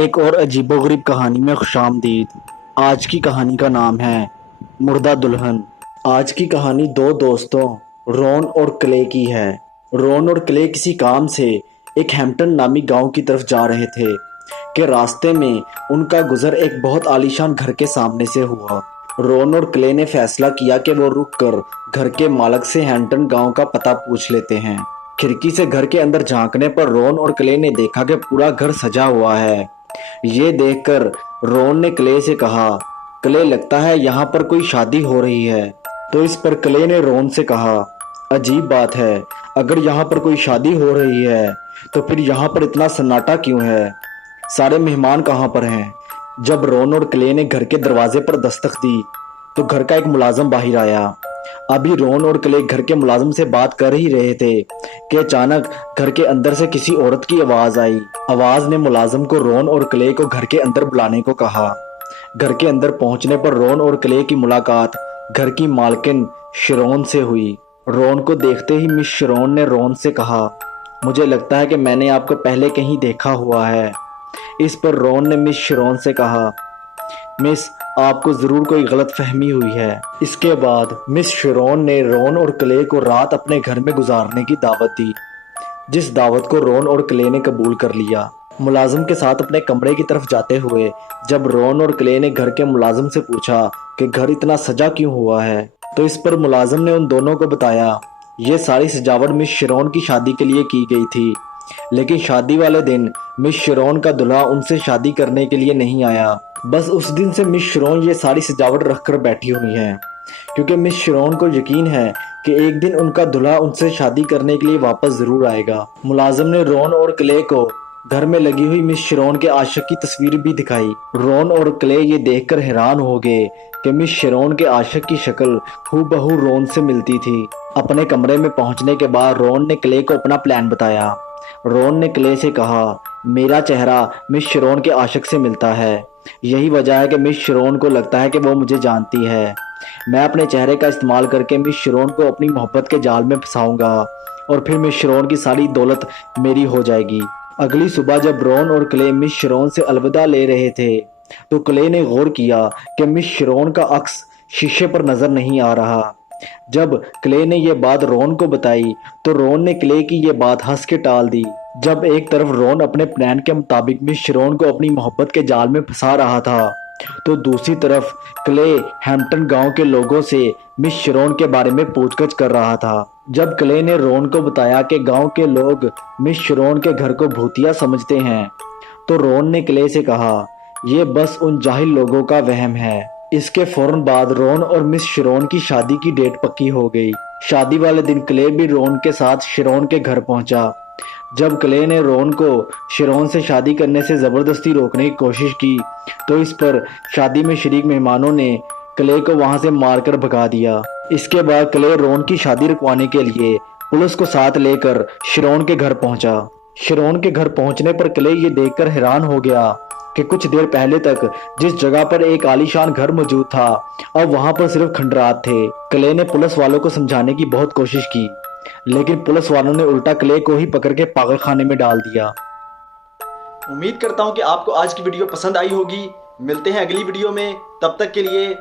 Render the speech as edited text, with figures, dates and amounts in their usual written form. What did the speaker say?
एक और अजीबोगरीब कहानी में खुशामदीद। आज की कहानी का नाम है मुर्दा दुल्हन। आज की कहानी दो दोस्तों रॉन और क्ले की है। रॉन और क्ले किसी काम से एक हैम्पटन नामी गांव की तरफ जा रहे थे कि रास्ते में उनका गुजर एक बहुत आलीशान घर के सामने से हुआ। रॉन और क्ले ने फैसला किया कि वो रुक कर घर के मालिक से हैम्पटन गांव का पता पूछ लेते हैं। खिड़की से घर के अंदर झांकने पर रॉन और क्ले ने देखा कि पूरा घर सजा हुआ है। ये देखकर रॉन ने क्ले से कहा, क्ले लगता है यहाँ पर कोई शादी हो रही है। तो इस पर क्ले ने रॉन से कहा, अजीब बात है, अगर यहाँ पर कोई शादी हो रही है तो फिर यहाँ पर इतना सन्नाटा क्यों है? सारे मेहमान कहाँ पर हैं? जब रॉन और क्ले ने घर के दरवाजे पर दस्तक दी तो घर का एक मुलाजिम बाहर आया। अभी रॉन और क्ले घर के मुलाजिम से बात कर ही रहे थे कि अचानक घर के अंदर से किसी औरत की आवाज आई। आवाज ने मुलाजिम को रॉन और क्ले को घर के अंदर बुलाने को कहा। घर के अंदर पहुंचने पर रॉन और क्ले की मुलाकात घर की मालकिन शरोन से हुई। रॉन को देखते ही मिस शरोन ने रॉन से कहा, मुझे लगता है कि मैंने आपको पहले कहीं देखा हुआ है। इस पर रॉन ने मिस शरोन से कहा, मिस, आपको जरूर कोई गलत फहमी हुई है। इसके बाद मिस शरोन ने रॉन और क्ले को रात अपने घर में गुजारने की दावत दी, जिस दावत को रॉन और क्ले ने कबूल कर लिया। मुलाजिम के साथ अपने कमरे की तरफ जाते हुए जब रॉन और क्ले ने घर के मुलाजिम से पूछा कि घर इतना सजा क्यों हुआ है, तो इस पर मुलाजिम ने उन दोनों को बताया, ये सारी सजावट मिस शरोन की शादी के लिए की गई थी, लेकिन शादी वाले दिन मिस शरोन का दूल्हा उनसे शादी करने के लिए नहीं आया। बस उस दिन से मिस शरोन ये सारी सजावट रखकर बैठी हुई हैं, क्योंकि मिस शरोन को यकीन है कि एक दिन उनका दूल्हा उनसे शादी करने के लिए वापस जरूर आएगा। मुलाजिम ने रॉन और क्ले को घर में लगी हुई मिस शरोन के आशिक की तस्वीर भी दिखाई। रॉन और क्ले ये देखकर हैरान हो गए कि मिस शरोन के आशिक की शक्ल हूबहू रॉन से मिलती थी। अपने कमरे में पहुंचने के बाद रॉन ने क्ले को अपना प्लान बताया। रॉन ने क्ले से कहा, मेरा चेहरा मिस शरोन के आशिक से मिलता है, यही वजह है कि मिस शरोन को लगता है कि वो मुझे जानती है। मैं अपने चेहरे का इस्तेमाल करके मिस शरोन को अपनी मोहब्बत के जाल में फंसाऊंगा और फिर मिस शरोन की सारी दौलत मेरी हो जाएगी। अगली सुबह जब रॉन और क्ले मिस शरोन से अलविदा ले रहे थे तो क्ले ने गौर किया कि मिस शरोन का अक्स शीशे पर नजर नहीं आ रहा। जब क्ले ने यह बात रॉन को बताई तो रॉन ने क्ले की यह बात हंस के टाल दी। जब एक तरफ रॉन अपने प्लान के मुताबिक मिस शरोन को अपनी मोहब्बत के जाल में फंसा रहा था तो दूसरी तरफ क्ले हैम्पटन गांव के लोगों से मिस शरोन के बारे में पूछताछ कर रहा था। जब क्ले ने रॉन को बताया कि गांव के लोग मिस शरोन के घर को भूतिया समझते हैं तो रॉन ने क्ले से कहा, यह बस उन जाहिल लोगों का वहम है। इसके फौरन बाद रॉन और मिस शरोन की शादी की डेट पक्की हो गई। शादी वाले दिन क्ले भी रॉन के साथ शरोन के घर पहुंचा। जब क्ले ने रॉन को शरोन से शादी करने से जबरदस्ती रोकने की कोशिश की तो इस पर शादी में शरीक मेहमानों ने क्ले को वहां से मारकर भगा दिया। इसके बाद क्ले रॉन की शादी रुकवाने के लिए पुलिस को साथ लेकर शरोन के घर पहुंचा। शरोन के घर पहुंचने पर क्ले ये देखकर हैरान हो गया कि कुछ देर पहले तक जिस जगह पर एक आलीशान घर मौजूद था अब वहां पर सिर्फ खंडरात थे। क्ले ने पुलिस वालों को समझाने की बहुत कोशिश की, लेकिन पुलिस वालों ने उल्टा क्ले को ही पकड़ के पागल खाने में डाल दिया। उम्मीद करता हूं कि आपको आज की वीडियो पसंद आई होगी। मिलते हैं अगली वीडियो में, तब तक के लिए